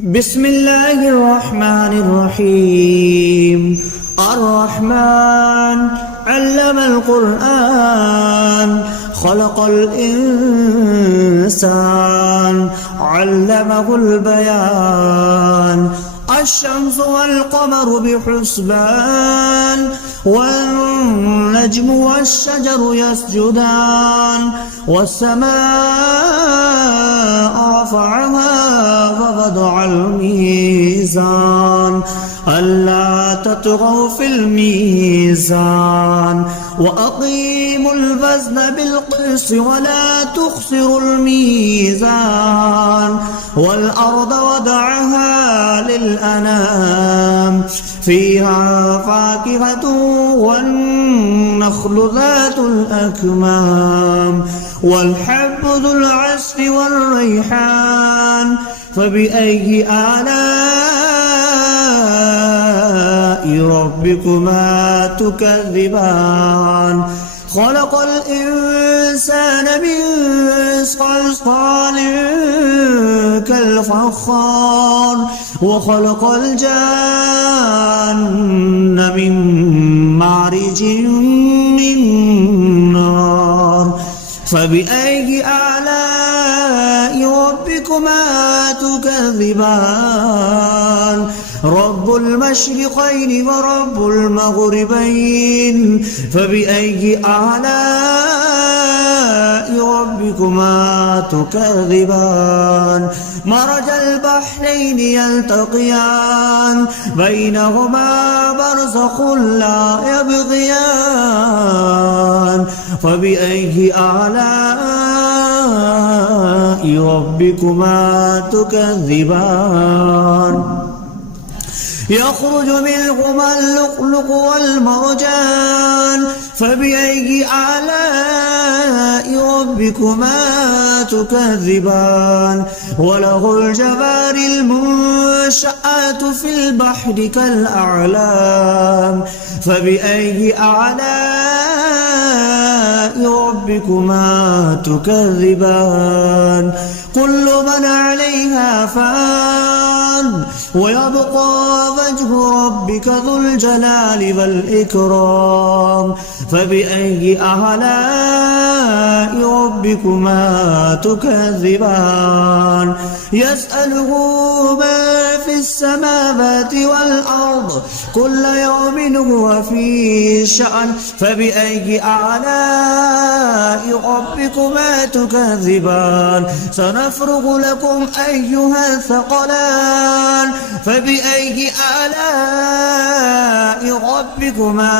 بسم الله الرحمن الرحيم. الرحمن علم القرآن خلق الإنسان علمه البيان. الشمس والقمر بحسبان والنجم والشجر يسجدان والسماء رفعها ووضع الميزان ألا تطغوا في الميزان وأقيموا الوزن بالقسط ولا تخسروا الميزان والأرض وضعها للأنام فيها فاكهة والنخل ذات الأكمام والحب ذو العصف والريحان. فبأي آلاء ربكما تكذبان؟ خلق الإنسان من صلصال كالفخار وخلق الجان من مارج من نار. فبأي آلاء ربكما تكذبان؟ رب المشرقين ورب المغربين. فبأي آلاء ربكما تكذبان؟ مرج البحرين يلتقيان بينهما برزخ لا يبغيان. فبأي آلاء ربكما تكذبان؟ يخرج منهما اللؤلؤ والمرجان. فبأي آلاء ربكما تكذبان؟ وله الجوار المنشآت في البحر كالأعلام. فبأي آلاء ربكما تكذبان؟ كل من عليها فان ويبقى وجه ربك ذو الجلال والإكرام. فبأي آلاء ربكما تكذبان؟ يسأله ما في السماوات والأرض كل يوم هو في شأن. فبأي آلاء ربكما تكذبان؟ سنفرغ لكم أيها الثقلان. فبأي آلاء ربكما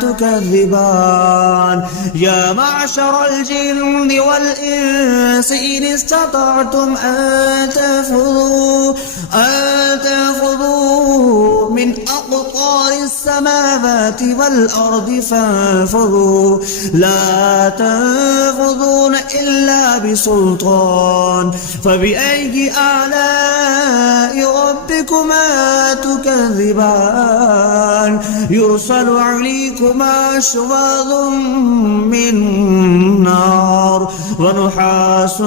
تكذبان؟ يا معشر الجن والإنس إن استطعتم أن تنفذوا من أقطار السماوات والأرض فانفذوا لا تنفذون إلا بسلطان. فبأي آلاء ربكما تكذبان؟ يرسل عليكما شواظ من نار ونحاس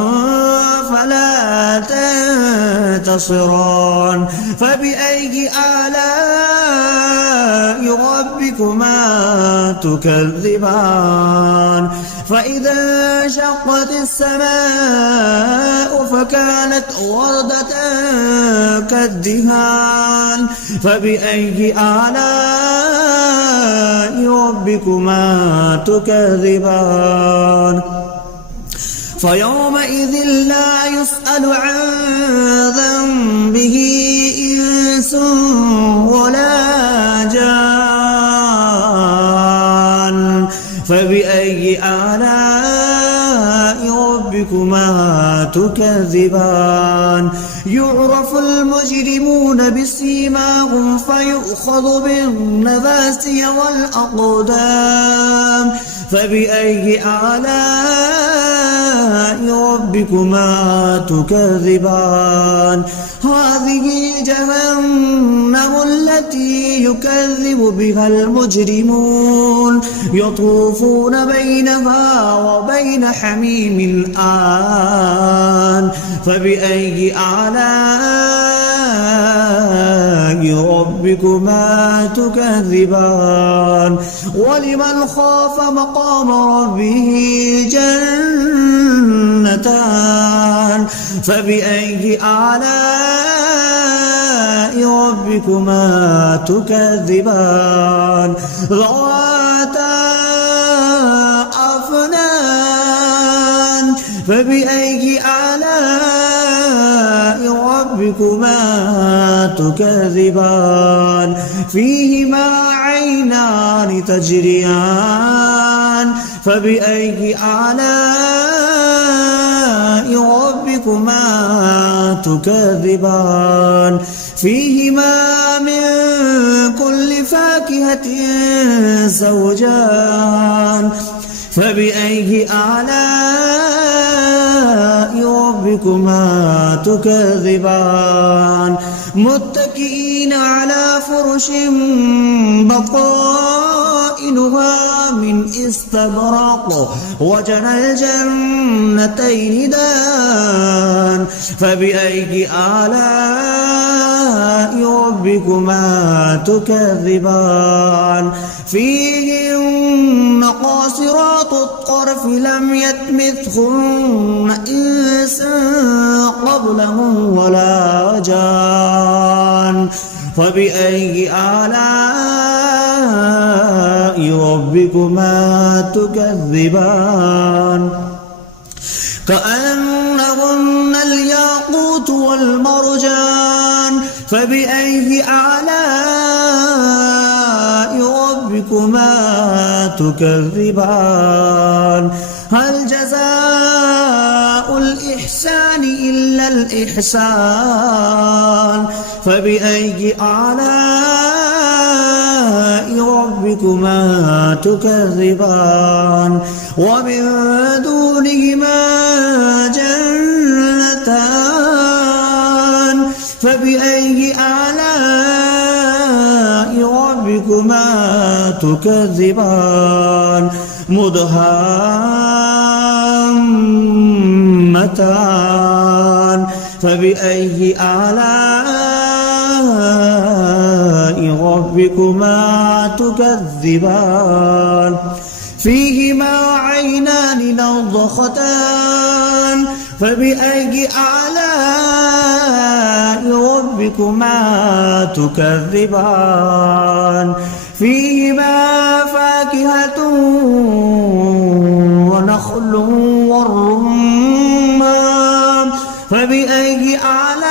فلا تنتصران. فبأي آلاء ربكما تكذبان؟ فإذا انشقت السماء فكانت وردة كالدهان. فبأي آلاء ربكما تكذبان؟ فيومئذ لا يسأل عن ذنبه إنس ولا جان. فبأي آلاء ربكما تكذبان؟ يعرف المجرمون بسيماهم فيؤخذ بالنواسي والأقدام. فبأي آلاء ربكما تكذبان؟ هذه جهنم التي يكذب بها المجرمون يطوفون بينها وبين حميم آن. فبأي آلاء ربكما تكذبان ولمن خاف مقام ربه جنتان فبأي آلاء ربكما تكذبان ذواتا أفنان فبأي آلاء ربكما تكذبان فيهما عينان تجريان فبأي آلاء ربكما تكذبان فيهما من كل فاكهة زوجان فبأي آلاء ربكما تكذبان متكئين على فرش بطائنها من استبرق وجنى الجنتين دان فبأي آلاء ربكما تكذبان فيهن قاصرات الطرف لم يطمثهن إنس قبلهم ولا جان فبأي آلاء ربكما تكذبان كأنهن الياقوت والمرجان فبأي آلاء ربكما تكذبان هل جزاء الإحسان إلا الإحسان فبأي آلاء ربكما تكذبان ومن دونهما جنتان فبأي آلاء ربكما تكذبان مدهامتان فبأي آلاء ربكما تكذبان فيهما عينان نضختان فبأي آلاء ربكما تكذبان فيهما فاكهة ونخل والرمان فبأي آلاء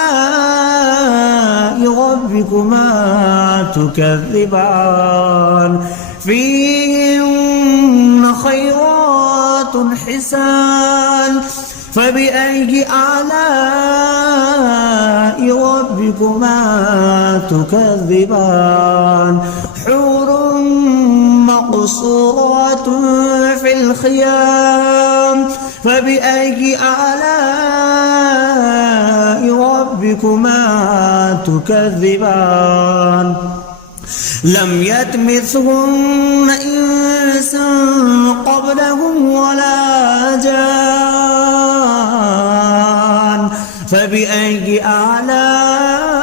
ربكما تكذبان فيهن خيرات حسان فبأي آلاء ربكما تكذبان حور مقصورات في الخيام فبأي آلاء ربكما تكذبان لم يطمثهن إنس قبلهم ولا جان فبأي آلاء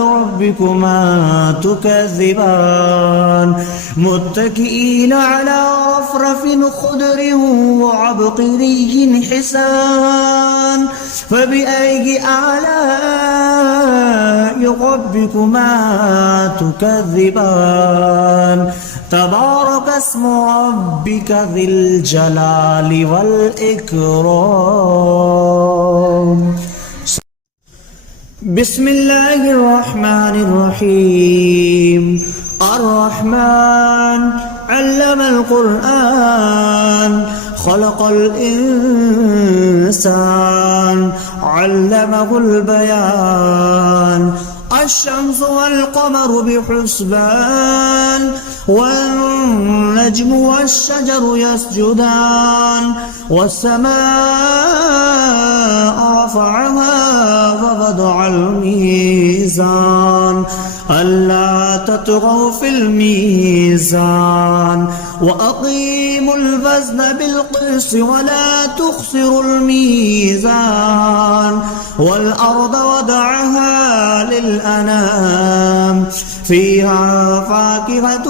ربكما تكذبان متكئين على رفرف خضر وعبقري حسان فبأي آلاء ربكما تكذبان تبارك اسم ربك ذي الجلال والإكرام بسم الله الرحمن الرحيم الرحمن علم القرآن خلق الإنسان علمه البيان الشمس والقمر بحسبان والنجم والشجر يسجدان والسماء رفعها وضع الميزان ألا تطغوا في الميزان وأقيموا الوزن بالقسط ولا تخسروا الميزان والأرض وضعها للأنام فيها فاكهة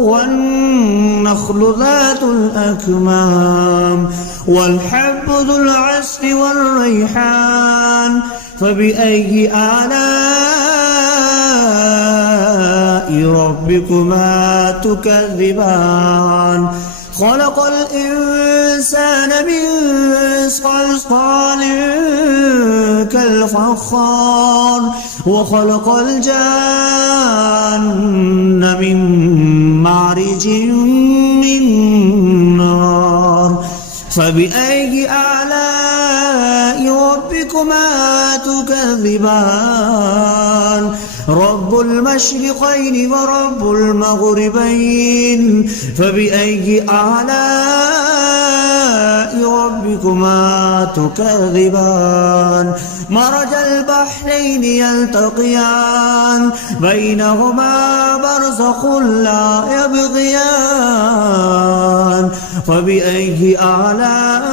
والنخل ذات الأكمام والحب ذو العصف والريحان فبأي آلاء ربكما تكذبان خلق الإنسان من صلصال كالفخار وخلق الجان من مارج من نار فبأي آلاء ربكما تكذبان رب المشرقين ورب المغربين فبأي آلاء ربكما تكذبان مرج البحرين يلتقيان بينهما برزخ لا يبغيان فبأي آلاء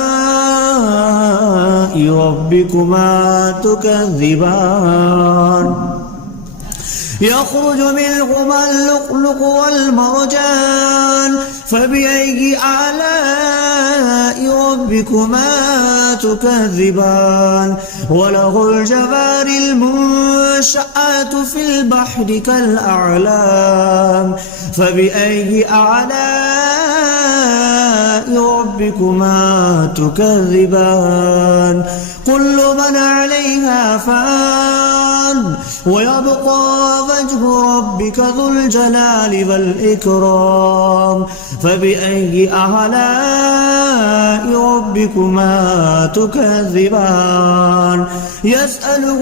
ربكما تكذبان يخرج منهما اللؤلؤ والمرجان فبأي آلاء ربكما تكذبان وله الجوار المنشآت في البحر كالأعلام فبأي آلاء ربكما تكذبان كل من عليها فان ويبقى وجه ربك ذو الجلال والإكرام فبأي آلاء ربكما تكذبان يسأله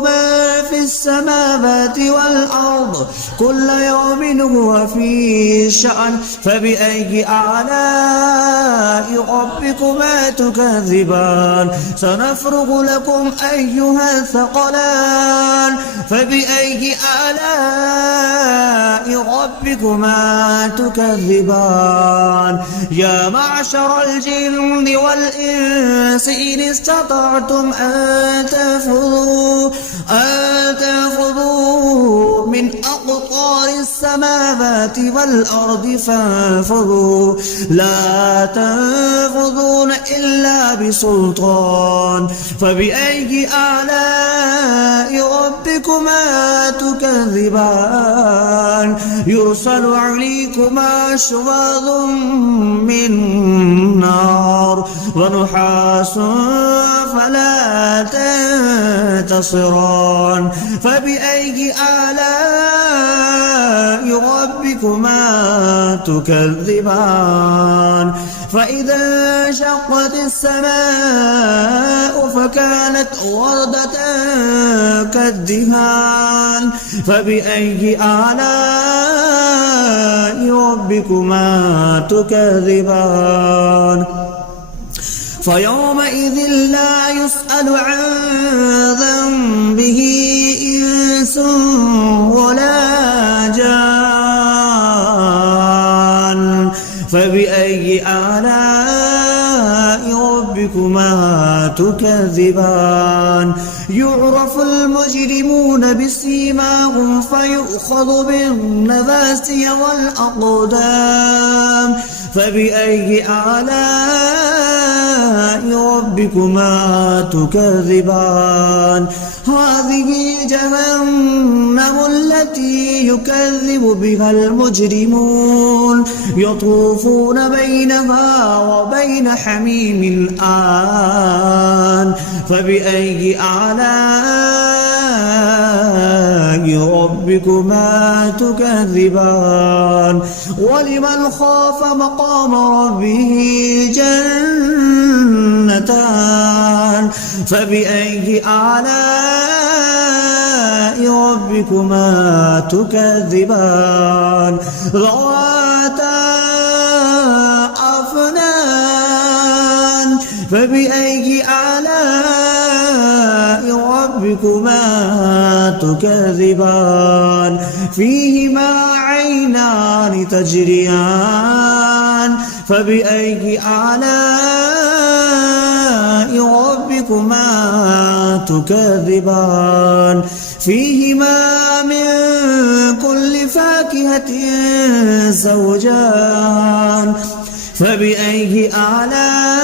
ما في السماوات والأرض كل يوم هو في شأن فبأي آلاء ربكما تكذبان سنفرغ لكم أيها الثقلان فبأي آلاء ربكما تكذبان يا معشر الجن والإنس إن استطعتم أن تنفذوا من أقطار السماوات والأرض فانفذوا لا تنفذون إلا بسلطان فبأي آلاء ربكما تكذبان يرسل عليكما شواظ من نار ونحاس فلا تنتصران فبأي آلاء ربكما تكذبان فإذا انشقت السماء فكانت وردة كالدهان فبأي آلاء ربكما تكذبان فيومئذ لا يسأل عن ذنبه إنس ولا جان فبأي آلاء ربكما تكذبان يعرف المجرمون بسيماهم فيؤخذ بالنواسي والأقدام فبأي آلاء ربكما تكذبان هذه جهنم التي يكذب بها المجرمون يطوفون بينها وبين حميم آن فبأي آلاء ربكما تكذبان ولمن خاف مقام ربه جنتان فبأي آلاء ربكما تكذبان ذواتا أفنان فبأي آلاء ربكما تكذبان فيهما عينان تجريان فبأي آلاء ربكما تكذبان فيهما من كل فاكهة زوجان فبأي آلاء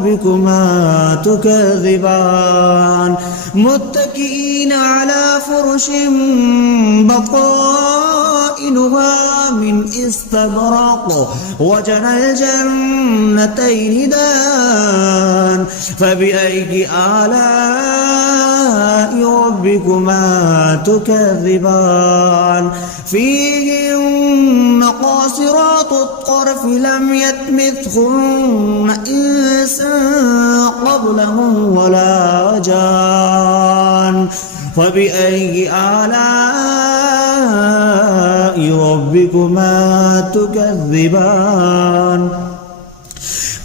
ربكما تكذبان متكئين على فرش بطائنها من استبرق وجنى الجنتين دان فبأي آلاء ربكما تكذبان فيهن قاصرات الطرف لم يطمثهن إنس قبلهم ولا جان فبأي آلاء ربكما تكذبان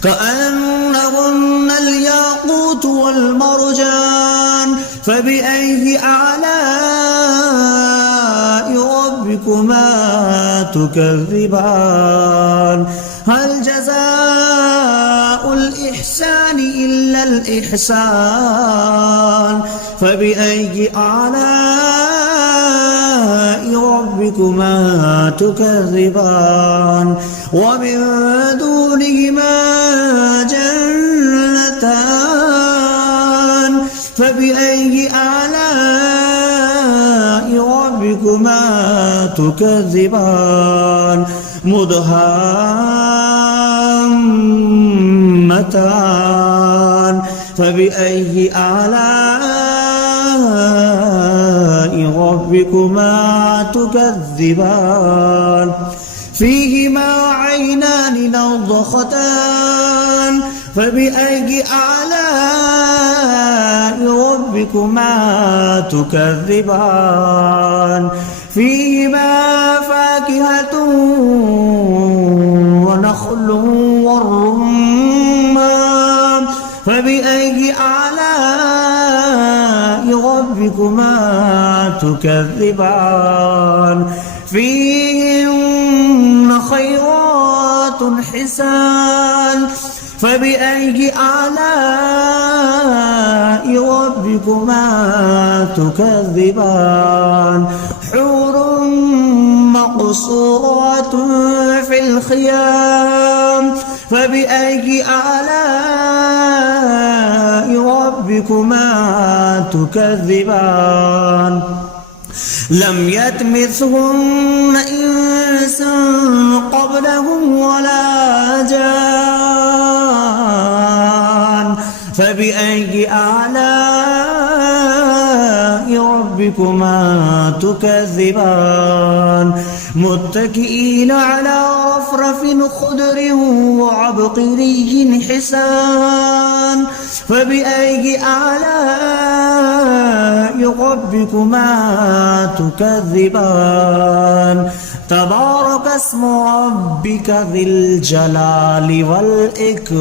كأنهن الياقوت والمرجان فبأي آلاء ربكما تكذبان هل جزاء الإحسان إلا الإحسان فبأي آلاء ربكما تكذبان ومن دونهما جنتان فبأي آلاء ربكما تكذبان مدهامتان فبأي آلاء ربكما تكذبان فيهما عينان نضختان فبأي آلاء ربكما تكذبان فيهما فاكهة ونخل والرمان فبأي آلاء ربكما تكذبان فيهن خيرات حسان فبأي آلاء ربكما تكذبان حور مقصورات في الخيام فبأي آلاء ربكما تكذبان لم يطمثهن إنس قبلهم ولا جان فبأي آلاء ربكما تكذبان متكئين على رفرف خضر وعبقري حسان فبأي آلاء ربكما تكذبان تبارك اسم ربك ذي الجلال والإكرام